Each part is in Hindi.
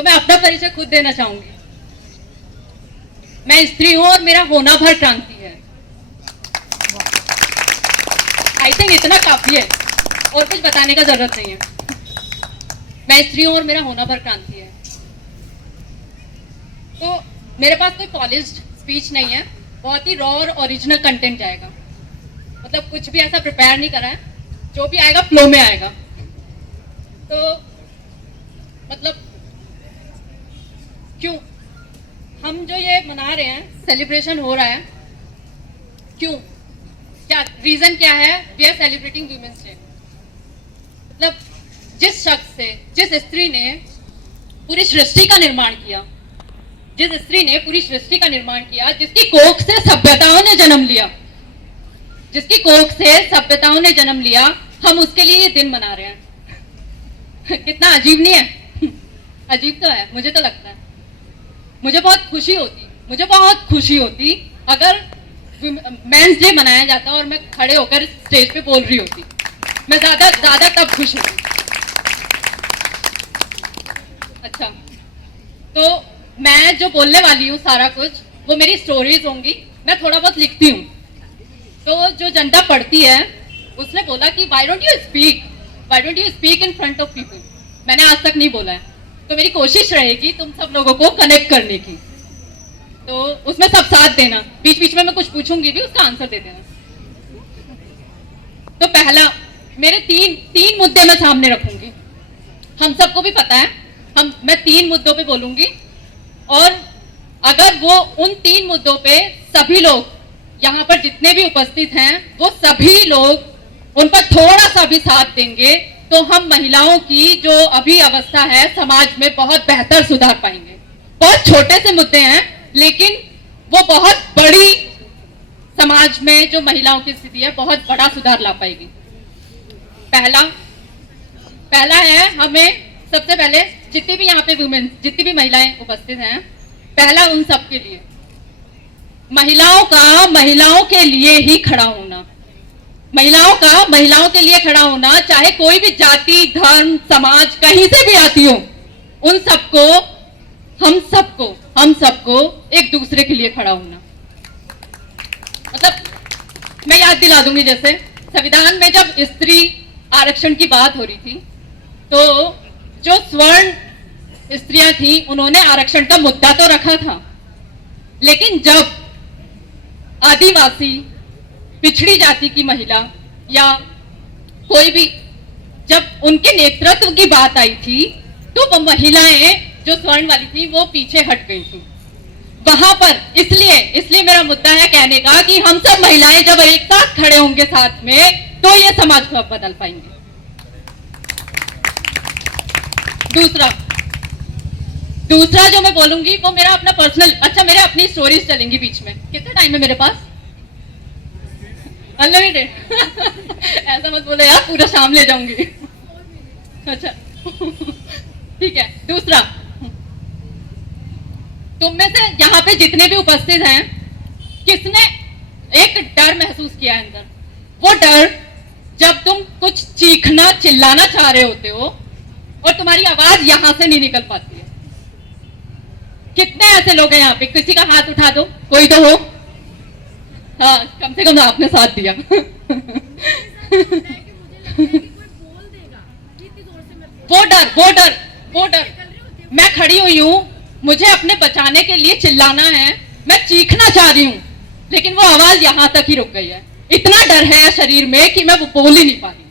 तो मैं अपना परिचय खुद देना चाहूंगी। मैं स्त्री हूं और मेरा होना भर क्रांति है। आई थिंक इतना काफी है और कुछ बताने का जरूरत नहीं है। मैं स्त्री हूं और मेरा होना भर क्रांति है। तो मेरे पास कोई पॉलिश्ड स्पीच नहीं है, बहुत ही रॉ और ओरिजिनल कंटेंट जाएगा। मतलब कुछ भी ऐसा प्रिपेयर नहीं करा है, जो भी आएगा फ्लो में आएगा। तो मतलब क्यों हम जो ये मना रहे हैं, सेलिब्रेशन हो रहा है, क्यों, क्या रीजन क्या है? We are celebrating women's day. मतलब जिस शख्स से, जिस स्त्री ने पूरी सृष्टि का निर्माण किया, जिस स्त्री ने पूरी सृष्टि का निर्माण किया, जिसकी कोख से सभ्यताओं ने जन्म लिया, जिसकी कोख से सभ्यताओं ने जन्म लिया, हम उसके लिए ये दिन मना रहे हैं। कितना अजीब नहीं है? अजीब तो है, मुझे तो लगता है। मुझे बहुत खुशी होती अगर मेंस डे मनाया जाता और मैं खड़े होकर स्टेज पे बोल रही होती। मैं ज्यादा तब खुश होती। अच्छा, तो मैं जो बोलने वाली हूँ सारा कुछ, वो मेरी स्टोरीज होंगी। मैं थोड़ा बहुत लिखती हूँ, तो जो जनता पढ़ती है उसने बोला कि why don't you speak in front of people. मैंने आज तक नहीं बोला है, तो मेरी कोशिश रहेगी तुम सब लोगों को कनेक्ट करने की। तो उसमें सब साथ देना, बीच बीच में मैं कुछ पूछूंगी भी, उसका आंसर दे देना। तो पहला, मेरे तीन मुद्दे मैं सामने रखूंगी। हम सबको भी पता है, मैं 3 मुद्दों पे बोलूंगी, और अगर वो उन 3 मुद्दों पे सभी लोग यहाँ पर जितने भी उपस्थित हैं, वो सभी लोग उन पर थोड़ा सा भी साथ देंगे, तो हम महिलाओं की जो अभी अवस्था है समाज में बहुत बेहतर सुधार पाएंगे। बहुत छोटे से मुद्दे हैं, लेकिन वो बहुत बड़ी समाज में जो महिलाओं की स्थिति है, बहुत बड़ा सुधार ला पाएगी। पहला है, हमें सबसे पहले जितनी भी यहाँ पे वुमेन, जितनी भी महिलाएं उपस्थित हैं, पहला उन सब के लिए, महिलाओं के लिए ही खड़ा होना। महिलाओं के लिए खड़ा होना, चाहे कोई भी जाति, धर्म, समाज कहीं से भी आती हो, उन सबको, हम सबको एक दूसरे के लिए खड़ा होना। मतलब मैं याद दिला दूंगी, जैसे संविधान में जब स्त्री आरक्षण की बात हो रही थी, तो जो स्वर्ण स्त्रियां थी, उन्होंने आरक्षण का मुद्दा तो रखा था, लेकिन जब आदिवासी, पिछड़ी जाति की महिला या कोई भी, जब उनके नेतृत्व की बात आई थी, तो वो महिलाएं जो स्वर्ण वाली थी वो पीछे हट गई थी वहां पर। इसलिए मेरा मुद्दा है कहने का कि हम सब महिलाएं जब एक साथ खड़े होंगे साथ में, तो ये समाज को बदल पाएंगे। दूसरा जो मैं बोलूंगी वो मेरा अपना पर्सनल, अच्छा मेरे अपनी स्टोरीज चलेंगी बीच में। कितना टाइम है मेरे पास? अनलिमिटेड। ऐसा मत बोलो यार, पूरा शाम ले जाऊंगी। अच्छा ठीक है। दूसरा, तुम में से यहाँ पे जितने भी उपस्थित हैं, किसने एक डर महसूस किया है अंदर? वो डर जब तुम कुछ चीखना, चिल्लाना चाह रहे होते हो और तुम्हारी आवाज यहां से नहीं निकल पाती है। कितने ऐसे लोग हैं यहाँ पे? किसी का हाथ उठा दो, कोई तो हो। हाँ, कम से कम आपने साथ दिया। वो डर, मैं खड़ी हुई हूँ, मुझे अपने बचाने के लिए चिल्लाना है, मैं चीखना चाह रही हूँ, लेकिन वो आवाज यहां तक ही रुक गई है। इतना डर है शरीर में कि मैं वो बोल ही नहीं पा रही।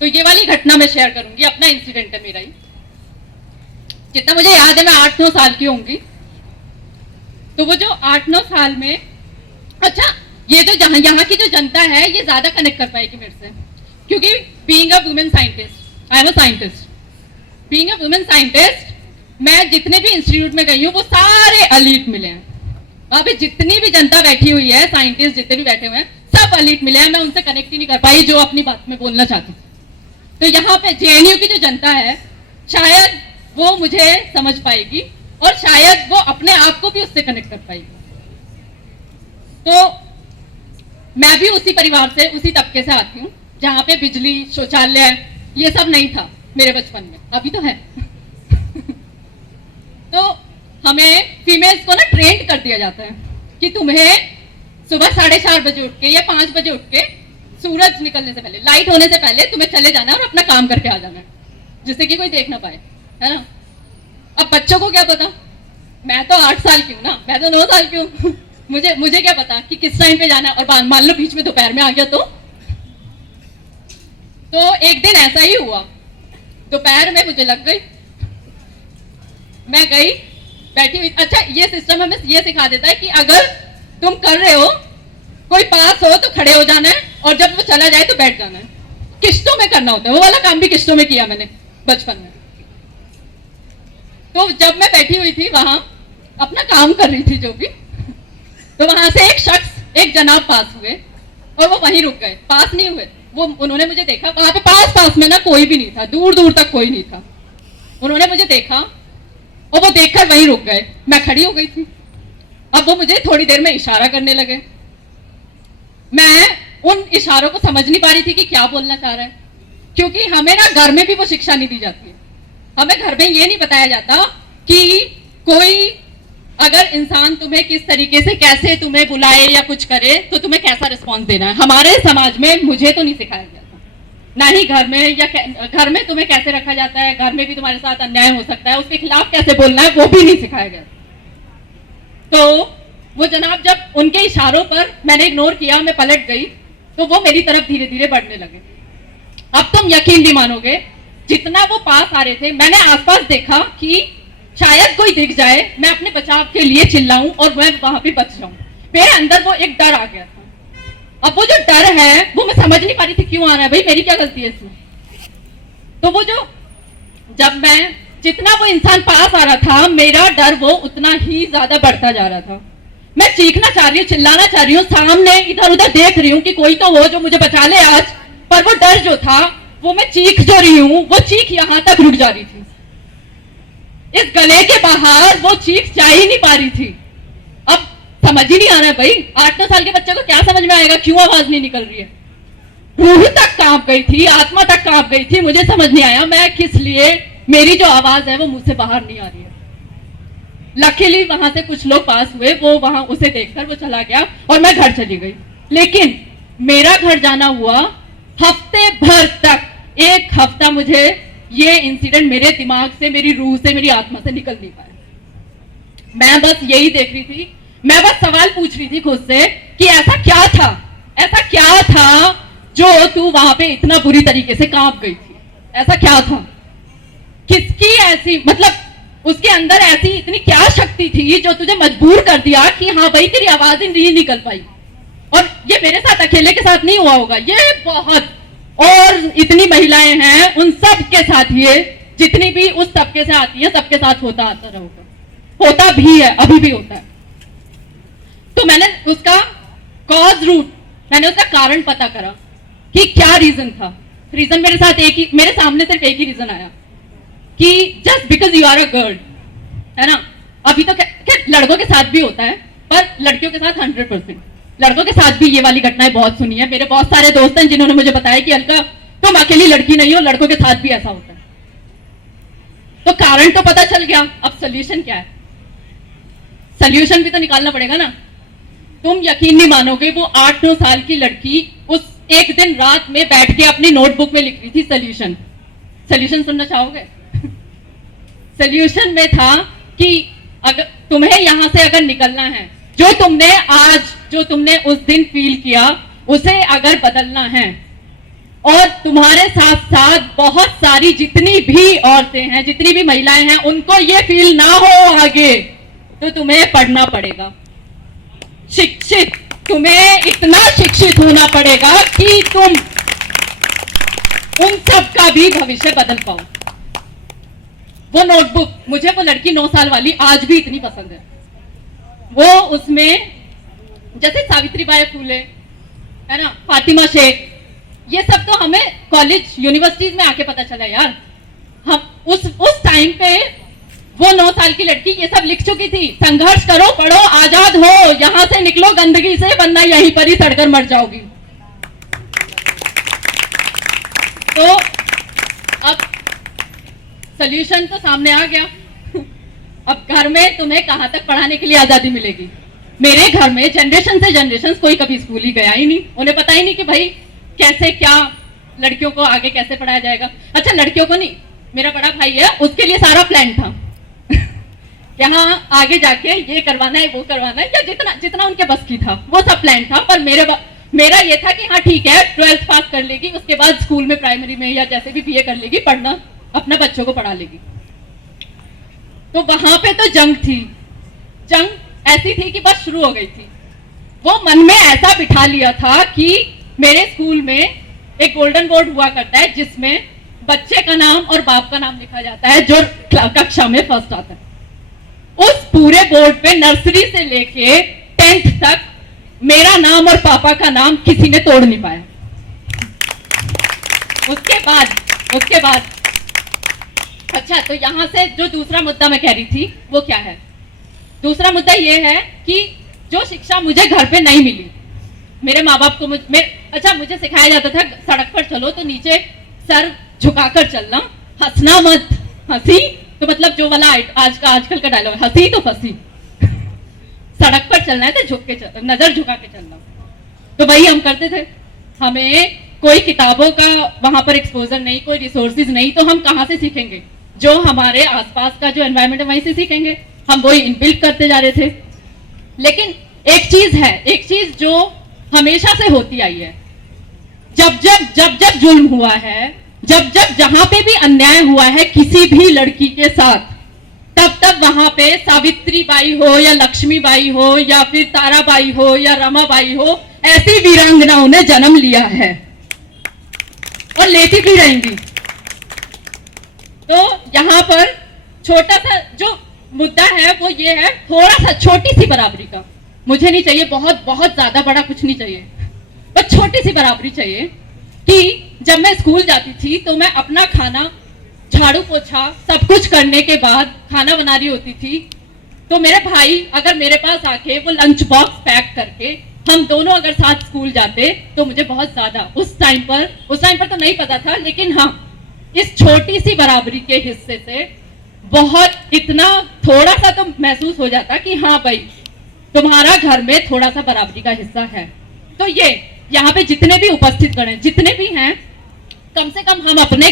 तो ये वाली घटना मैं शेयर करूंगी, अपना इंसिडेंट है मेरा ही। जितना मुझे याद है, मैं 8-9 साल की होंगी। तो वो जो 8-9 साल में, अच्छा ये जो यहाँ की जो जनता है, ये ज्यादा कनेक्ट कर पाएगी मेरे से, क्योंकि being a women scientist, I am a scientist. Being a women scientist, मैं जितने भी इंस्टीट्यूट में गई हूँ, वो सारे एलीट मिले हैं। वहां पे जितनी भी जनता बैठी हुई है, साइंटिस्ट जितने भी बैठे हुए हैं, सब एलीट मिले हैं। मैं उनसे कनेक्ट ही नहीं कर पाई जो अपनी बात में बोलना चाहती। तो यहाँ पे जेएनयू की जो जनता है, शायद वो मुझे समझ पाएगी और शायद वो अपने आप को भी उससे कनेक्ट कर पाएगी। तो मैं भी उसी परिवार से, उसी तबके से आती हूँ जहाँ पे बिजली, शौचालय, ये सब नहीं था मेरे बचपन में। अभी तो है। तो हमें फीमेल्स को ना ट्रेंड कर दिया जाता है कि तुम्हें सुबह 4:30 बजे उठ के या 5 बजे उठ के सूरज निकलने से पहले, लाइट होने से पहले तुम्हें चले जाना है और अपना काम करके आ जाना है, जिससे कि कोई देख ना पाए, है ना। अब बच्चों को क्या पता, मैं तो 8 साल की हूँ ना, मैं तो 9 साल की हूँ मुझे क्या पता कि किस टाइम पे जाना है, और मान लो बीच में दोपहर में आ गया तो एक दिन ऐसा ही हुआ, दोपहर में मुझे लग गई, मैं गई, बैठी हुई। अच्छा, ये सिस्टम हमें ये सिखा देता है कि अगर तुम कर रहे हो, कोई पास हो तो खड़े हो जाना है, और जब वो चला जाए तो बैठ जाना है। किश्तों में करना होता है, वो वाला काम भी किश्तों में किया मैंने बचपन में। तो जब मैं बैठी हुई थी वहां, अपना काम कर रही थी जो भी, तो वहां से एक शख्स, एक जनाब पास हुए और वो वहीं रुक गए, पास नहीं हुए। वो उन्होंने मुझे देखा, वहां पे पास में ना कोई भी नहीं था, दूर दूर तक कोई नहीं था। उन्होंने मुझे देखा और वो देखकर वहीं रुक गए। मैं खड़ी हो गई थी। अब वो मुझे थोड़ी देर में इशारा करने लगे। मैं उन इशारों को समझ नहीं पा रही थी कि क्या बोलना चाह रहा है, क्योंकि हमें ना घर में भी वो शिक्षा नहीं दी जाती। हमें घर में ये नहीं बताया जाता कि कोई अगर इंसान तुम्हें किस तरीके से, कैसे तुम्हें बुलाए या कुछ करे तो तुम्हें कैसा रिस्पॉन्स देना है। हमारे समाज में मुझे तो नहीं सिखाया जाता, ना ही घर में, या घर में तुम्हें कैसे रखा जाता है, घर में भी तुम्हारे साथ अन्याय हो सकता है, उसके खिलाफ कैसे बोलना है, वो भी नहीं सिखाया गया। तो वो जनाब, जब उनके इशारों पर मैंने इग्नोर किया, मैं पलट गई, तो वो मेरी तरफ धीरे धीरे बढ़ने लगे। अब तुम यकीन नहीं मानोगे, जितना वो पास आ रहे थे, मैंने आसपास देखा कि शायद कोई दिख जाए, मैं अपने बचाव के लिए चिल्लाऊं और मैं वहां पे बच जाऊं। मेरे अंदर वो एक डर आ गया था। अब वो जो डर है वो मैं समझ नहीं पा रही थी क्यों आ रहा है, भाई मेरी क्या गलती है इसमें। तो वो जो, जब मैं, जितना वो इंसान पास आ रहा था, मेरा डर वो उतना ही ज्यादा बढ़ता जा रहा था। मैं चीखना चाह रही हूँ, चिल्लाना चाह रही हूँ, सामने इधर उधर देख रही हूँ कि कोई तो हो जो मुझे बचा ले आज, पर वो डर जो था, वो मैं चीख जो रही हूँ, वो चीख यहां तक रुक जा रही थी। इस गले के बाहर वो चीख जा ही नहीं पा रही थी। अब समझ ही नहीं आ रहा है भाई, 8-9 साल के बच्चे को क्या समझ में आएगा क्यों आवाज नहीं निकल रही है। रूह तक कांप गई थी, आत्मा तक कांप गई थी, मुझे समझ नहीं आया मैं किस लिए, मेरी जो आवाज है वो मुझ से बाहर नहीं आ रही है। लकीली वहां से कुछ लोग पास हुए, वो वहां उसे देखकर वो चला गया और मैं घर चली गई। लेकिन मेरा घर जाना हुआ हफ्ते भर तक, 1 हफ्ता मुझे ये इंसिडेंट मेरे दिमाग से, मेरी रूह से, मेरी आत्मा से निकल नहीं पाया। मैं बस यही देख रही थी, मैं बस सवाल पूछ रही थी खुद से कि ऐसा क्या था, ऐसा क्या था जो तू वहां पे इतना बुरी तरीके से कांप गई थी, ऐसा क्या था, किसकी ऐसी, मतलब उसके अंदर ऐसी इतनी क्या शक्ति थी जो तुझे मजबूर कर दिया कि हाँ भाई तेरी आवाज ही नहीं निकल पाई। और ये मेरे साथ अकेले के साथ नहीं हुआ होगा, ये बहुत और इतनी महिलाएं हैं, उन सब के साथ, ये जितनी भी उस तबके से आती है, सबके साथ होता आता रहेगा, होता भी है, अभी भी होता है। तो मैंने उसका कॉज रूट, मैंने उसका कारण पता करा कि क्या रीजन था। रीजन मेरे साथ एक ही, मेरे सामने सिर्फ एक ही रीजन आया कि just because you are a girl, है ना। अभी तो लड़कों के साथ भी होता है, पर लड़कियों के साथ 100%, लड़कों के साथ भी ये वाली घटनाएं बहुत सुनी है। मेरे बहुत सारे दोस्त हैं जिन्होंने मुझे बताया कि अलका तुम अकेली लड़की नहीं हो, लड़कों के साथ भी ऐसा होता है। तो कारण तो पता चल गया, अब सोल्यूशन क्या है, सोल्यूशन भी तो निकालना पड़ेगा ना। तुम यकीन नहीं मानोगे, वो 8-9 साल की लड़की उस एक दिन रात में बैठ के अपनी नोटबुक में लिख रही थी सोल्यूशन। सोल्यूशन सुनना चाहोगे? सोल्यूशन में था कि अगर तुम्हें यहां से अगर निकलना है, जो तुमने आज, जो तुमने उस दिन फील किया, उसे अगर बदलना है, और तुम्हारे साथ साथ बहुत सारी जितनी भी औरतें हैं, जितनी भी महिलाएं हैं, उनको ये फील ना हो आगे, तो तुम्हें पढ़ना पड़ेगा, शिक्षित, तुम्हें इतना शिक्षित होना पड़ेगा कि तुम उन सब का भी भविष्य बदल पाओ। वो नोटबुक, मुझे वो लड़की 9 साल वाली आज भी इतनी पसंद है। वो उसमें जैसे सावित्रीबाई फूले, है ना, फातिमा शेख, ये सब तो हमें कॉलेज यूनिवर्सिटीज में आके पता चला यार। हम उस टाइम पे वो 9 साल की लड़की ये सब लिख चुकी थी, संघर्ष करो, पढ़ो, आजाद हो, यहां से निकलो गंदगी से, वरना यहीं पर ही सड़कर मर जाओगी। तो अब सोल्यूशन तो सामने आ गया। अब घर में तुम्हें कहाँ तक पढ़ाने के लिए आजादी मिलेगी? मेरे घर में जनरेशन से जनरेशन कोई कभी स्कूल ही गया ही नहीं, उन्हें पता ही नहीं कि भाई कैसे क्या लड़कियों को आगे कैसे पढ़ाया जाएगा। अच्छा लड़कियों को नहीं, मेरा बड़ा भाई है, उसके लिए सारा प्लान था यहाँ आगे जाके ये करवाना है वो करवाना है, या जितना जितना उनके बस की था वो सब प्लान था। पर मेरा ये था कि हाँ ठीक है 12th पास कर लेगी, उसके बाद स्कूल में प्राइमरी में या जैसे भी बीए कर लेगी, पढ़ना अपना बच्चों को पढ़ा लेगी। तो वहां पे तो जंग थी, जंग ऐसी थी कि बस शुरू हो गई थी। वो मन में ऐसा बिठा लिया था कि मेरे स्कूल में एक गोल्डन बोर्ड हुआ करता है जिसमें बच्चे का नाम और बाप का नाम लिखा जाता है जो कक्षा में फर्स्ट आता है। उस पूरे बोर्ड पे नर्सरी से लेके 10th तक मेरा नाम और पापा का नाम किसी ने तोड़ नहीं पाया। उसके बाद अच्छा, तो यहां से जो दूसरा मुद्दा मैं कह रही थी वो क्या है? दूसरा मुद्दा ये है कि जो शिक्षा मुझे घर पे नहीं मिली, मेरे माँ बाप को मुझे सिखाया जाता था सड़क पर चलो तो नीचे सर झुकाकर चलना, हंसना मत, हंसी तो मतलब जो वाला आजकल का डायलॉग, हंसी तो फंसी सड़क पर चलना है तो नजर झुका के चलना। तो वही हम करते थे। हमें कोई किताबों का वहां पर एक्सपोजर नहीं, कोई रिसोर्सेज नहीं, तो हम कहाँ से सीखेंगे? जो हमारे आसपास का जो एनवायरनमेंट है वहीं से सीखेंगे। हम वही इनबिल्ट करते जा रहे थे। लेकिन एक चीज जो हमेशा से होती आई है, जब जुल्म हुआ है, जब जहां पे भी अन्याय हुआ है किसी भी लड़की के साथ, तब वहां पे सावित्री बाई हो या लक्ष्मी बाई हो या फिर ताराबाई हो या रमाबाई हो, ऐसी वीरांगनाओं ने जन्म लिया है और लेती भी रहेंगी। तो यहाँ पर छोटा सा जो मुद्दा है वो ये है, थोड़ा सा छोटी सी बराबरी का। मुझे नहीं चाहिए बहुत ज्यादा बड़ा कुछ नहीं चाहिए, बस छोटी सी बराबरी चाहिए कि जब मैं स्कूल जाती थी तो मैं अपना खाना झाड़ू पोछा सब कुछ करने के बाद खाना बना रही होती थी, तो मेरे भाई अगर मेरे पास आके वो लंच बॉक्स पैक करके हम दोनों अगर साथ स्कूल जाते तो मुझे बहुत ज्यादा उस टाइम पर तो नहीं पता था, लेकिन हाँ इस छोटी सी बराबरी के हिस्से से बहुत इतना थोड़ा सा तो महसूस हो जाता कि हाँ भाई तुम्हारा घर में थोड़ा सा बराबरी का हिस्सा है। तो ये यहाँ पे जितने भी उपस्थित गण जितने भी हैं, कम से कम हम अपने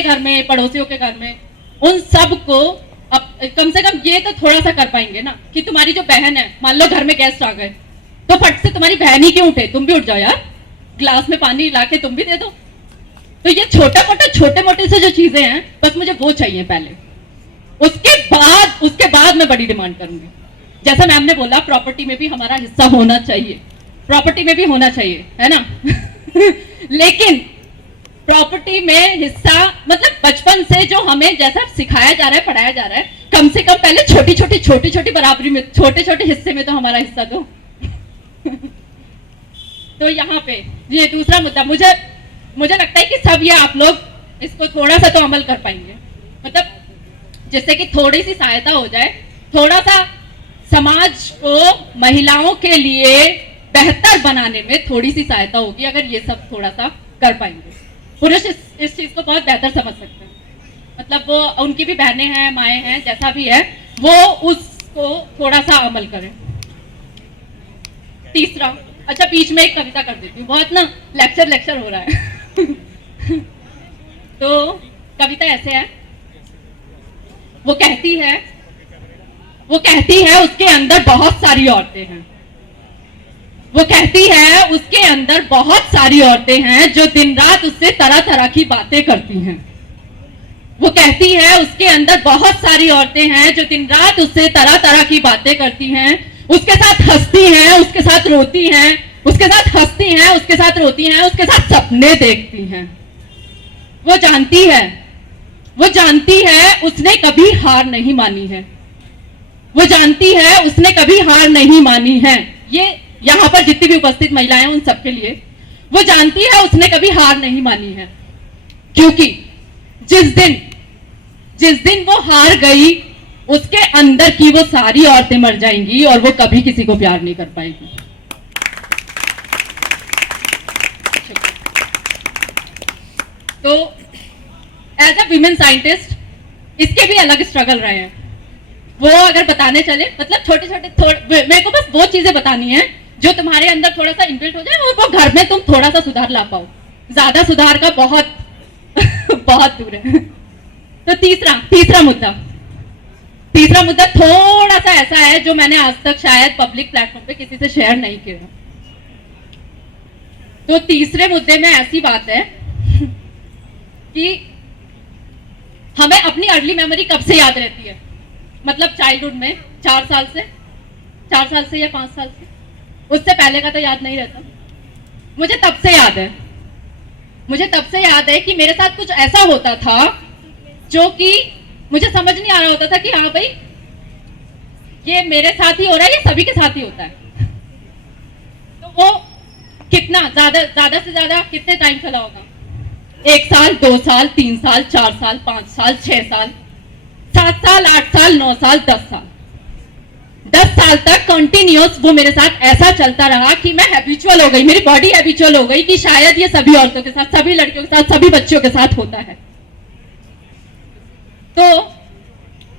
घर में पड़ोसियों के घर में उन सब को कम से कम ये तो थोड़ा सा कर पाएंगे ना कि तुम्हारी जो बहन है, मान लो घर में गेस्ट आ गए तो फट से तुम्हारी बहन ही क्यों उठे, तुम भी उठ जाओ यार, ग्लास में पानी ला के तुम भी दे दो। तो ये छोटे मोटे से जो चीजें हैं, बस मुझे वो चाहिए पहले। उसके बाद मैं बड़ी डिमांड करूंगी। जैसा मैम ने बोला प्रॉपर्टी में भी हमारा हिस्सा होना चाहिए, प्रॉपर्टी में भी होना चाहिए, है ना लेकिन प्रॉपर्टी में हिस्सा मतलब बचपन से जो हमें जैसा सिखाया जा रहा है, पढ़ाया जा रहा है, कम से कम पहले छोटी छोटी बराबरी में छोटे हिस्से में तो हमारा हिस्सा दो तो यहाँ पे ये दूसरा मुद्दा मुझे लगता है कि सब ये आप लोग इसको थोड़ा सा तो अमल कर पाएंगे, मतलब जिससे कि थोड़ी सी सहायता हो जाए, थोड़ा सा समाज को महिलाओं के लिए बेहतर बनाने में थोड़ी सी सहायता होगी अगर ये सब थोड़ा सा कर पाएंगे। पुरुष इस चीज को बहुत बेहतर समझ सकते हैं, मतलब वो उनकी भी बहनें हैं, माएँ हैं, जैसा भी है वो उसको थोड़ा सा अमल करें। तीसरा, अच्छा बीच में एक कविता कर देती हूँ, बहुत ना लेक्चर हो रहा है तो कविता ऐसे है, वो कहती है उसके अंदर बहुत सारी औरतें हैं, वो कहती है उसके अंदर बहुत सारी औरतें हैं जो दिन रात उससे तरह तरह की बातें करती हैं। वो कहती है उसके अंदर बहुत सारी औरतें हैं जो दिन रात उससे तरह तरह की बातें करती हैं, उसके साथ हंसती हैं, उसके साथ रोती हैं, उसके साथ हंसती हैं, उसके साथ रोती हैं, उसके साथ सपने देखती हैं। वो जानती है उसने कभी हार नहीं मानी है, वो जानती है उसने कभी हार नहीं मानी है। ये यहाँ पर जितनी भी उपस्थित महिलाएं हैं उन सबके लिए, वो जानती है उसने कभी हार नहीं मानी है, क्योंकि जिस दिन वो हार गई उसके अंदर की वो सारी औरतें मर जाएंगी और वो कभी किसी को प्यार नहीं कर पाएगी। तो एज अ वीमेन साइंटिस्ट इसके भी अलग स्ट्रगल रहे हैं। वो अगर बताने चले, मतलब छोटे छोटे मेरे को बस वो चीजें बतानी है जो तुम्हारे अंदर थोड़ा सा इनबिल्ट हो जाए और वो घर में तुम थोड़ा सा सुधार ला पाओ। ज्यादा सुधार का बहुत बहुत दूर है। तो तीसरा मुद्दा थोड़ा सा ऐसा है जो मैंने आज तक शायद पब्लिक प्लेटफॉर्म पे किसी से शेयर नहीं किया। तो तीसरे मुद्दे में ऐसी बात है कि हमें अपनी अर्ली मेमोरी कब से याद रहती है, मतलब चाइल्डहुड में 4 साल से या 5 साल से, उससे पहले का तो याद नहीं रहता। मुझे तब से याद है कि मेरे साथ कुछ ऐसा होता था जो कि मुझे समझ नहीं आ रहा होता था कि हाँ भाई ये मेरे साथ ही हो रहा है, ये सभी के साथ ही होता है। तो वो कितना ज्यादा से ज्यादा कितने टाइम चला होगा, 1 साल, 2 साल, 3 साल, 4 साल, 5 साल, 6 साल, 7 साल, 8 साल, 9 साल, 10 साल, 10 साल तक कंटिन्यूअस वो मेरे साथ ऐसा चलता रहा कि मैं हैबिचुअल हो गई, मेरी बॉडी हैबिचुअल हो गई कि शायद ये सभी औरतों के साथ, सभी लड़कियों के साथ, सभी बच्चों के साथ होता है। तो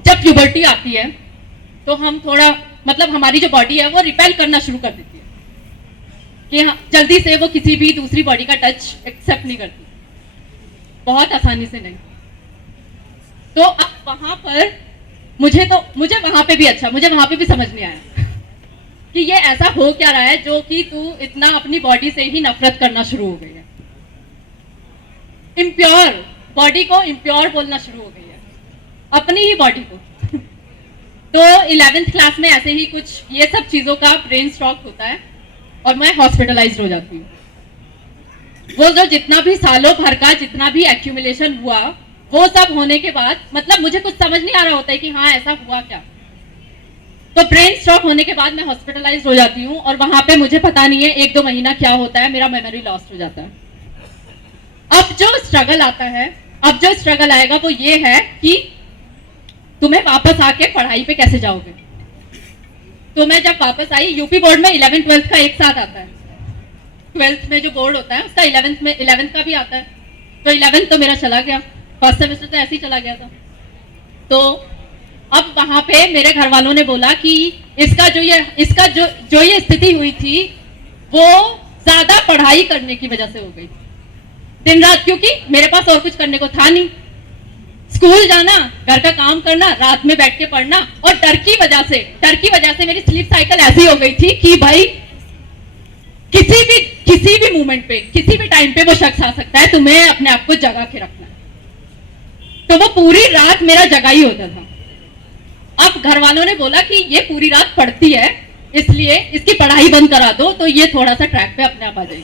जब प्यूबर्टी आती है तो हम थोड़ा, मतलब हमारी जो बॉडी है वो रिपेल करना शुरू कर देती है कि हाँ जल्दी से वो किसी भी दूसरी बॉडी का टच एक्सेप्ट नहीं करती, बहुत आसानी से नहीं। तो अब वहां पर मुझे वहां पे भी समझ नहीं आया कि ये ऐसा हो क्या रहा है जो कि तू इतना अपनी बॉडी से ही नफरत करना शुरू हो गई है, इम्प्योर बॉडी को इम्प्योर बोलना शुरू हो गई है, अपनी ही बॉडी को। तो 11th क्लास में ऐसे ही कुछ ये सब चीजों का ब्रेन स्ट्रोक होता है और मैं हॉस्पिटलाइज्ड हो जाती हूँ। वो जो जितना भी सालों भर का जितना भी एक्यूमुलेशन हुआ वो सब होने के बाद, मतलब मुझे कुछ समझ नहीं आ रहा होता है कि हाँ ऐसा हुआ क्या। तो ब्रेन स्ट्रोक होने के बाद मैं हॉस्पिटलाइज्ड हो जाती हूँ और वहां पे मुझे पता नहीं है 1-2 महीना क्या होता है, मेरा मेमोरी लॉस्ट हो जाता है। अब जो स्ट्रगल आएगा वो ये है कि तुम्हें वापस आके पढ़ाई पे कैसे जाओगे। तो मैं जब वापस आई, यूपी बोर्ड में 11th 12th का एक साथ आता है, 12th में जो बोर्ड होता है उसका 11th का भी आता है। तो 11th तो मेरा चला गया, फर्स्ट सेमेस्टर तो ऐसे ही चला गया था। तो अब वहां पे मेरे घर वालों ने बोला कि इसका जो ये स्थिति हुई थी वो ज्यादा पढ़ाई करने की वजह से हो गई, दिन रात, क्योंकि मेरे पास और कुछ करने को था नहीं, स्कूल जाना, घर का काम करना, रात में बैठ के पढ़ना, और डर की वजह से मेरी स्लीप साइकिल ऐसी हो गई थी कि भाई किसी भी मोमेंट पे, किसी भी टाइम पे वो शख्स आ सकता है, तुम्हें अपने आप को जगा के रखना। तो वो पूरी रात मेरा जगा ही होता था। अब घर वालों ने बोला कि ये पूरी रात पढ़ती है इसलिए इसकी पढ़ाई बंद करा दो, तो ये थोड़ा सा ट्रैक पे अपने आप आ जाएगी।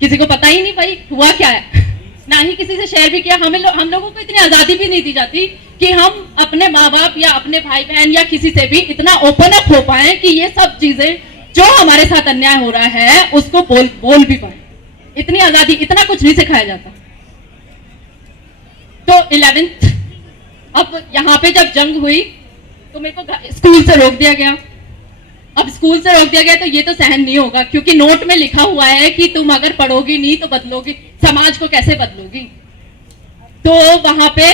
किसी को पता ही नहीं भाई हुआ क्या है, ना ही किसी से शेयर भी किया। हम लोगों को इतनी आजादी भी नहीं दी जाती कि हम अपने माँ बाप या अपने भाई बहन या किसी से भी इतना ओपन अप हो पाए कि ये सब चीजें जो हमारे साथ अन्याय हो रहा है उसको बोल भी पाए। इतनी आजादी, इतना कुछ नहीं सिखाया जाता। तो 11th, अब यहाँ पे जब जंग हुई तो मेरे को स्कूल से रोक दिया गया। अब स्कूल से रोक दिया गया तो ये तो सहन नहीं होगा, क्योंकि नोट में लिखा हुआ है कि तुम अगर पढ़ोगी नहीं तो बदलोगी, समाज को कैसे बदलोगी। तो वहां पे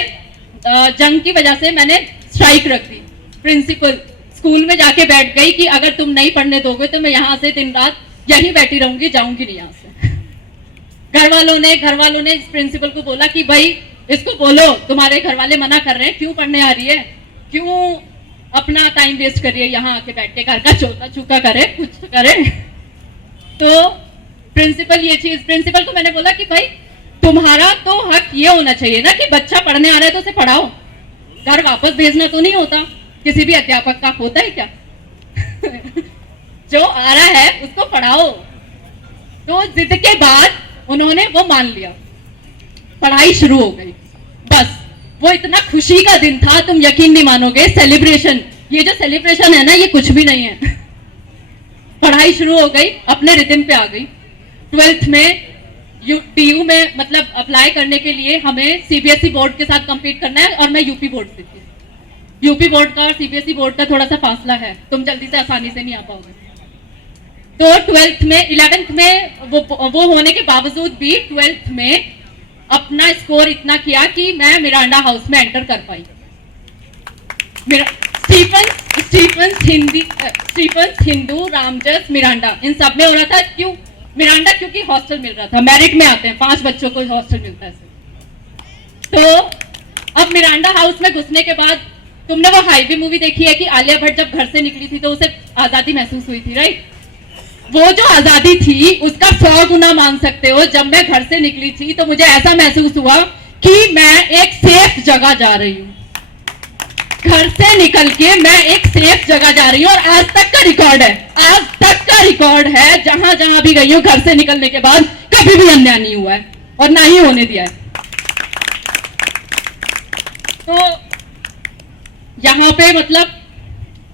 जंग की वजह से मैंने स्ट्राइक रख दी। प्रिंसिपल स्कूल में जाके बैठ गई कि अगर तुम नहीं पढ़ने दोगे तो मैं यहाँ से दिन रात यहीं बैठी रहूंगी, जाऊंगी नहीं यहाँ से। घर वालों ने प्रिंसिपल को बोला कि भाई इसको बोलो तुम्हारे घर वाले मना कर रहे हैं, क्यों पढ़ने आ रही है, क्यों अपना टाइम वेस्ट करिए यहाँ आके बैठ के, घर का चोका चूका करे, कुछ तो करे। तो प्रिंसिपल को मैंने बोला कि भाई तुम्हारा तो हक ये होना चाहिए ना कि बच्चा पढ़ने आ रहा है तो उसे पढ़ाओ, घर वापस भेजना तो नहीं होता, किसी भी अध्यापक का होता है क्या? जो आ रहा है उसको पढ़ाओ। तो जिद के बाद उन्होंने वो मान लिया, पढ़ाई शुरू हो गई। बस वो इतना खुशी का दिन था, तुम यकीन नहीं मानोगे। सेलिब्रेशन, ये जो सेलिब्रेशन है ना ये कुछ भी नहीं है। पढ़ाई शुरू हो गई, अपने रिदम पे आ गई। 12th में टीयू में मतलब अप्लाई करने के लिए हमें सीबीएसई बोर्ड के साथ कंपीट करना है और मैं यूपी बोर्ड से थी। यूपी बोर्ड का और सीबीएसई बोर्ड का थोड़ा सा फासला है, तुम जल्दी से आसानी से नहीं आ पाओगे। तो 12th में 11th में वो होने के बावजूद भी 12th में अपना स्कोर इतना किया कि मैं मिरांडा हाउस में एंटर कर पाई। मेरा स्टीफन हिंदू, रामजस, मिरांडा, इन सब में हो रहा था। क्यों मिरांडा? क्योंकि हॉस्टल मिल रहा था, मेरिट में आते हैं, 5 बच्चों को हॉस्टल मिलता है। तो अब मिरांडा हाउस में घुसने के बाद तुमने वो हाईवे मूवी देखी है कि आलिया भट्ट जब घर से निकली थी तो उसे आजादी महसूस हुई थी, राइट? वो जो आजादी थी उसका 100 गुना मान सकते हो। जब मैं घर से निकली थी तो मुझे ऐसा महसूस हुआ कि मैं एक सेफ जगह जा रही हूँ। घर से निकल के मैं एक सेफ जगह जा रही हूँ, और आज तक का रिकॉर्ड है, आज तक का रिकॉर्ड है, जहां जहां भी गई हूँ घर से निकलने के बाद कभी भी अन्याय नहीं हुआ है और ना ही होने दिया है। तो यहाँ पे मतलब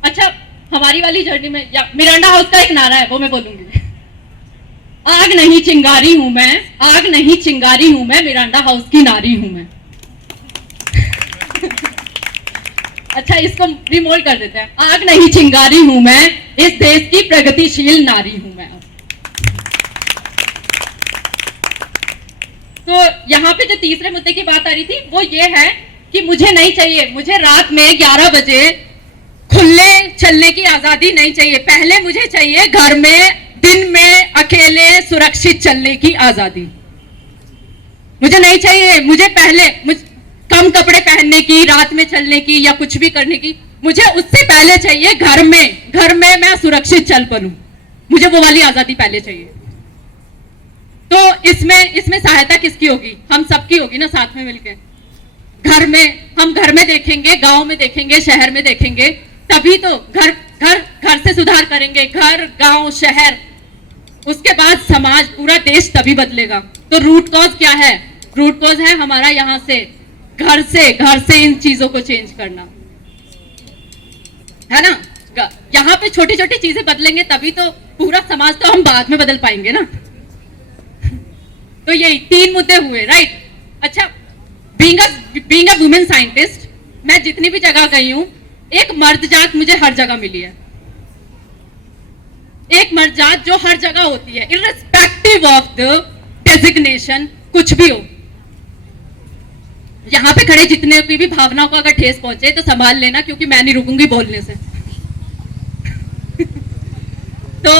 अच्छा, हमारी वाली जर्नी में मिरांडा हाउस का एक नारा है, वो मैं बोलूंगी। आग नहीं चिंगारी हूं मैं, आग नहीं चिंगारी हूं मैं, मिरांडा हाउस की नारी हूं मैं। अच्छा, इसको रिमोल्ड कर देते हैं। आग नहीं चिंगारी हूं मैं, इस देश की प्रगतिशील नारी हूं मैं। तो यहाँ पे जो तीसरे मुद्दे की बात आ रही थी वो ये है कि मुझे नहीं चाहिए, मुझे रात में 11 बजे खुले चलने की आजादी नहीं चाहिए। पहले मुझे चाहिए घर में दिन में अकेले सुरक्षित चलने की आजादी। मुझे नहीं चाहिए, मुझे पहले कम कपड़े पहनने की, रात में चलने की या कुछ भी करने की, मुझे उससे पहले चाहिए घर में मैं सुरक्षित चल पलूं। मुझे वो वाली आजादी पहले चाहिए। तो इसमें सहायता किसकी होगी? हम सबकी होगी ना, साथ में मिलकर। हम घर में देखेंगे, गांव में देखेंगे, शहर में देखेंगे, तभी तो घर से सुधार करेंगे। घर, गांव, शहर, उसके बाद समाज, पूरा देश तभी बदलेगा। तो रूट कॉज क्या है? रूट कॉज है हमारा यहाँ से घर से इन चीजों को चेंज करना, है ना? यहाँ पे छोटी छोटी चीजें बदलेंगे तभी तो पूरा समाज तो हम बाद में बदल पाएंगे ना। तो यही 3 मुद्दे हुए, राइट? अच्छा, बीइंग अ वुमेन साइंटिस्ट, मैं जितनी भी जगह गई हूं, एक मर्द जात मुझे हर जगह मिली है। एक मर्द जात जो हर जगह होती है, इर्रेस्पेक्टिव ऑफ द डेजिग्नेशन, कुछ भी हो। यहां पे खड़े जितने की भी भावनाओं को अगर ठेस पहुंचे तो संभाल लेना, क्योंकि मैं नहीं रुकूंगी बोलने से। तो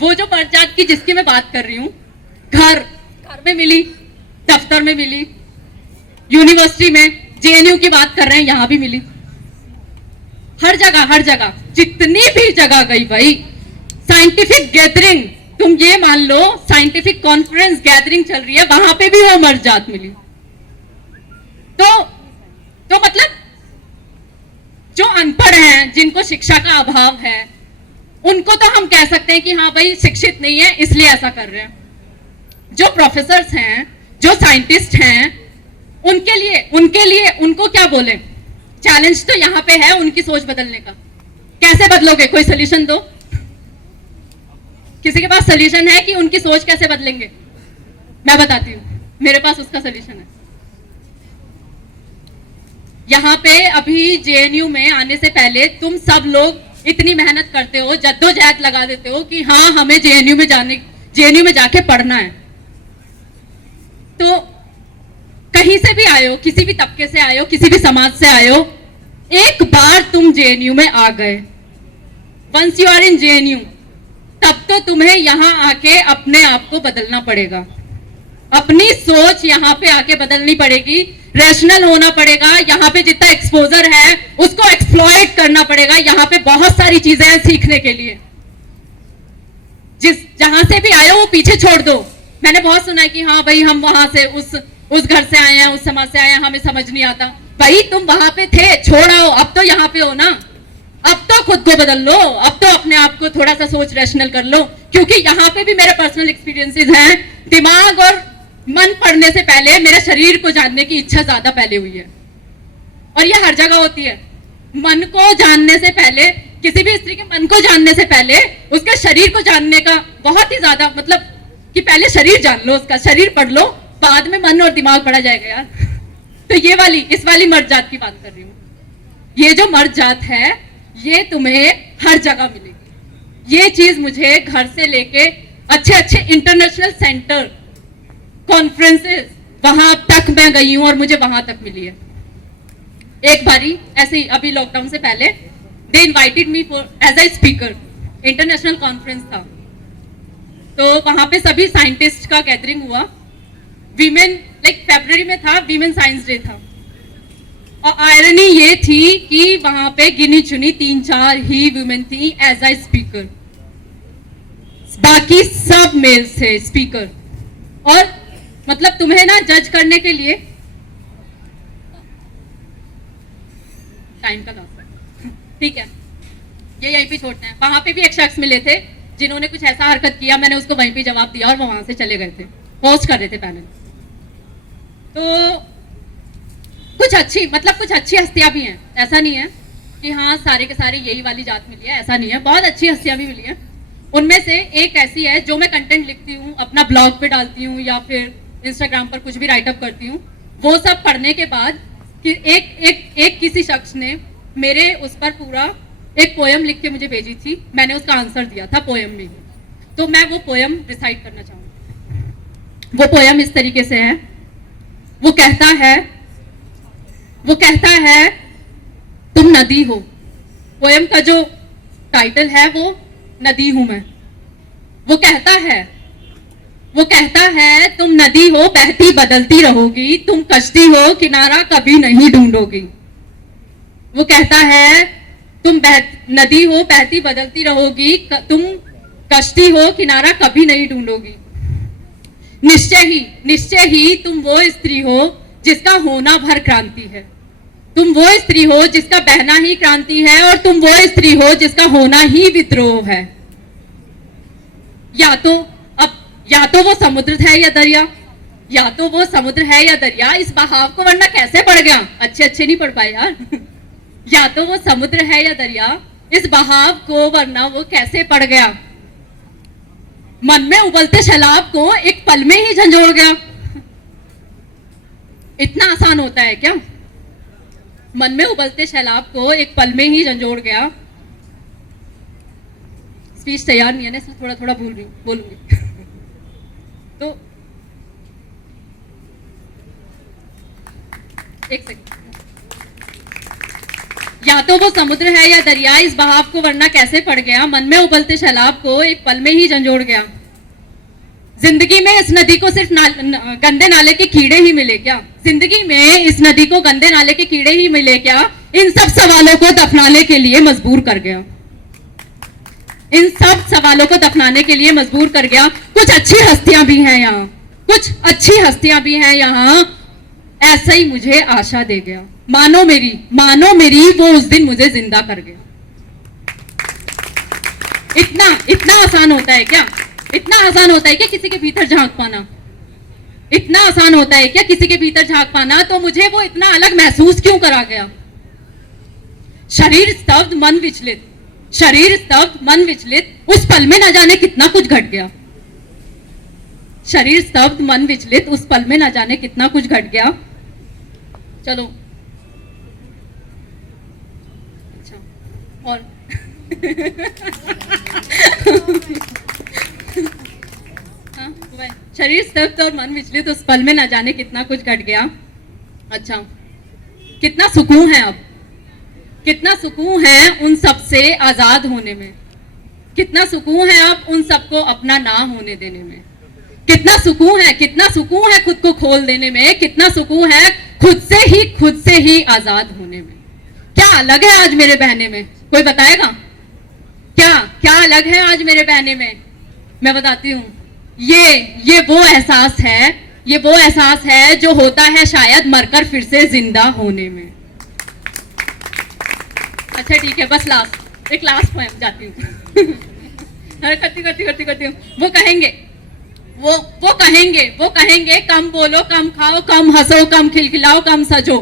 वो जो मर्द जात की जिसकी मैं बात कर रही हूं, घर में मिली, दफ्तर में मिली, यूनिवर्सिटी में, जेएनयू की बात कर रहे हैं, यहां भी मिली। हर जगह जितनी भी जगह गई भाई, साइंटिफिक गैदरिंग, तुम ये मान लो साइंटिफिक कॉन्फ्रेंस गैदरिंग चल रही है, वहां पे भी वो मर्द जात मिली। तो मतलब जो अनपढ़ हैं, जिनको शिक्षा का अभाव है, उनको तो हम कह सकते हैं कि हाँ भाई शिक्षित नहीं है इसलिए ऐसा कर रहे हैं। जो प्रोफेसर्स हैं, जो साइंटिस्ट हैं, उनके लिए उनको क्या बोले? चैलेंज तो यहाँ पे है उनकी सोच बदलने का। कैसे बदलोगे? कोई सोल्यूशन दो। किसी के पास सोल्यूशन है कि उनकी सोच कैसे बदलेंगे? मैं बताती हूँ, मेरे पास उसका सोल्यूशन है। यहाँ पे अभी जेएनयू में आने से पहले तुम सब लोग इतनी मेहनत करते हो, जद्दोजहद लगा देते हो कि हाँ हमें जेएनयू में जाके पढ़ना है। तो कहीं से भी आए हो, किसी भी तबके से आए हो, किसी भी समाज से आए हो, एक बार तुम जेएनयू में आ गए, once you are in JNU, तब तो तुम्हें यहाँ आके अपने आप को बदलना पड़ेगा। अपनी सोच यहाँ पे आके बदलनी पड़ेगी, रैशनल होना पड़ेगा। यहाँ पे जितना एक्सपोजर है उसको एक्सप्लॉइट करना पड़ेगा। यहाँ पे बहुत सारी चीजें हैं सीखने के लिए। जहां से भी आए हो वो पीछे छोड़ दो। मैंने बहुत सुना है कि हाँ भाई हम वहां से उस घर से आए हैं, उस समाज से आए हैं, हमें समझ नहीं आता। भाई तुम वहां पे थे, छोड़ आओ, अब तो यहाँ पे हो ना। अब तो खुद को बदल लो, अब तो अपने आप को थोड़ा सा सोच रैशनल कर लो। क्योंकि यहाँ पे भी मेरे पर्सनल एक्सपीरियंसेस हैं। दिमाग और मन पढ़ने से पहले मेरे शरीर को जानने की इच्छा ज्यादा पहले हुई है, और ये हर जगह होती है। मन को जानने से पहले, किसी भी स्त्री के मन को जानने से पहले उसके शरीर को जानने का बहुत ही ज्यादा, मतलब कि पहले शरीर जान लो, उसका शरीर पढ़ लो, बाद में मन और दिमाग पढ़ा जाएगा यार। तो इस वाली मर्द जात की बात कर रही हूँ। ये जो मर्द जात है ये तुम्हें हर जगह मिलेगी। ये चीज मुझे घर से लेके अच्छे इंटरनेशनल सेंटर, कॉन्फ्रेंसेस, वहां तक मैं गई हूं और मुझे वहां तक मिली है। एक बारी ऐसे ही अभी लॉकडाउन से पहले they invited me for as a speaker, international conference था, तो वहां पे सभी साइंटिस्ट का गैदरिंग हुआ। वीमेन लाइक फरवरी में था, वीमेन साइंस डे था, और आयरनी ये थी कि वहां पे गिनी चुनी 3-4 ही वुमेन थी एज अ स्पीकर, बाकी सब मेल्स थे स्पीकर। और मतलब तुम्हें ना जज करने के लिए टाइम का लॉस है, ठीक है, ये यहीं पे छोड़ते हैं। वहां पे भी एक शख्स मिले थे जिन्होंने कुछ ऐसा हरकत किया, मैंने उसको वहीं पे जवाब दिया और वो वहां से चले गए थे, होस्ट कर रहे थे पैनल। तो कुछ अच्छी हस्तियां भी हैं, ऐसा नहीं है कि हाँ सारे के सारे यही वाली जात मिली है, ऐसा नहीं है, बहुत अच्छी हस्तियां भी मिली हैं। उनमें से एक ऐसी है जो मैं कंटेंट लिखती हूँ, अपना ब्लॉग पे डालती हूँ या फिर इंस्टाग्राम पर कुछ भी राइटअप करती हूँ, वो सब पढ़ने के बाद कि एक किसी शख्स ने मेरे उस पर पूरा एक पोयम लिख के मुझे भेजी थी, मैंने उसका आंसर दिया था पोयम में, तो मैं वो पोयम रिसाइट करना चाहूंगी। वो पोयम इस तरीके से है, वो कहता है तुम नदी हो। पोयम का जो टाइटल है वो नदी हूं मैं। वो कहता है तुम नदी हो बहती बदलती रहोगी, तुम कश्ती हो किनारा कभी नहीं ढूंढोगी। वो कहता है तुम नदी हो बहती बदलती रहोगी, तुम कश्ती हो किनारा कभी नहीं ढूंढोगी। निश्चय ही तुम वो स्त्री हो जिसका होना भर क्रांति है, तुम वो स्त्री हो जिसका बहना ही क्रांति है, और तुम वो स्त्री हो जिसका होना ही विद्रोह है। या तो वो समुद्र है या दरिया, इस बहाव को वरना कैसे पड़ गया, अच्छे नहीं पढ़ पाए यार या तो वो समुद्र है या दरिया, इस बहाव को वरना वो कैसे पड़ गया। मन में उबलते सैलाब को एक पल में ही झंझोड़ गया। इतना आसान होता है क्या? मन में उबलते सैलाब को एक पल में ही झंझोड़ गया। स्पीच तैयार नहीं है ना, इसलिए थोड़ा थोड़ा बोलूंगी तो एक सेकंड। या तो वो समुद्र है या दरिया, इस बहाव को वरना कैसे पड़ गया। मन में उबलते सैलाब को एक पल में ही झंझोड़ गया। जिंदगी में इस नदी को सिर्फ गंदे नाले के कीड़े ही मिले क्या? जिंदगी में इस नदी को गंदे नाले के कीड़े ही मिले क्या? इन सब सवालों को दफनाने के लिए मजबूर कर गया। इन सब सवालों को दफनाने के लिए मजबूर कर गया। कुछ अच्छी हस्तियां भी हैं यहाँ, कुछ अच्छी हस्तियां भी हैं यहाँ, ऐसा ही मुझे आशा दे गया। मानो मेरी वो उस दिन मुझे जिंदा कर गया। इतना आसान होता है क्या? इतना आसान होता है क्या किसी के भीतर झांक पाना? इतना आसान होता है क्या किसी के भीतर झांक पाना? तो मुझे वो इतना अलग महसूस क्यों करा गया? शरीर स्तब्ध मन विचलित, उस पल में न जाने कितना कुछ घट गया। शरीर स्तब्ध मन विचलित, उस पल में न जाने कितना कुछ घट गया। चलो अच्छा, और हाँ, शरीर स्तब्ध और मन विचलित, उस पल में न जाने कितना कुछ घट गया। अच्छा, कितना सुकून है अब, कितना सुकून है उन सब से आजाद होने में, कितना सुकून है अब उन सबको अपना ना होने देने में, कितना सुकून है खुद को खोल देने में, कितना सुकून है खुद से ही आजाद होने में। क्या अलग है आज मेरे बहने में? कोई बताएगा क्या अलग है आज मेरे बहने में? मैं बताती हूँ, ये वो एहसास है जो होता है शायद मरकर फिर से जिंदा होने में। अच्छा ठीक है, बस एक लास्ट पोएम जाती हूँ करती हूँ। वो कहेंगे कम बोलो कम खाओ कम हंसो कम खिलखिलाओ कम सजो।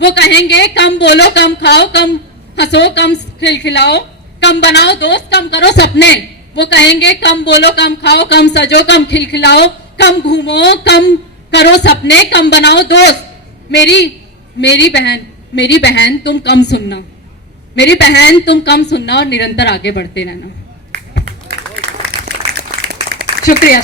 वो कहेंगे कम बोलो कम खाओ कम हंसो कम खिलखिलाओ, कम बनाओ दोस्त कम करो सपने। वो कहेंगे कम बोलो कम खाओ कम सजो कम खिलखिलाओ, कम घूमो कम करो सपने, कम बनाओ दोस्त। मेरी बहन तुम कम सुनना, मेरी बहन तुम कम सुनना और निरंतर आगे बढ़ते रहना। शुक्रिया।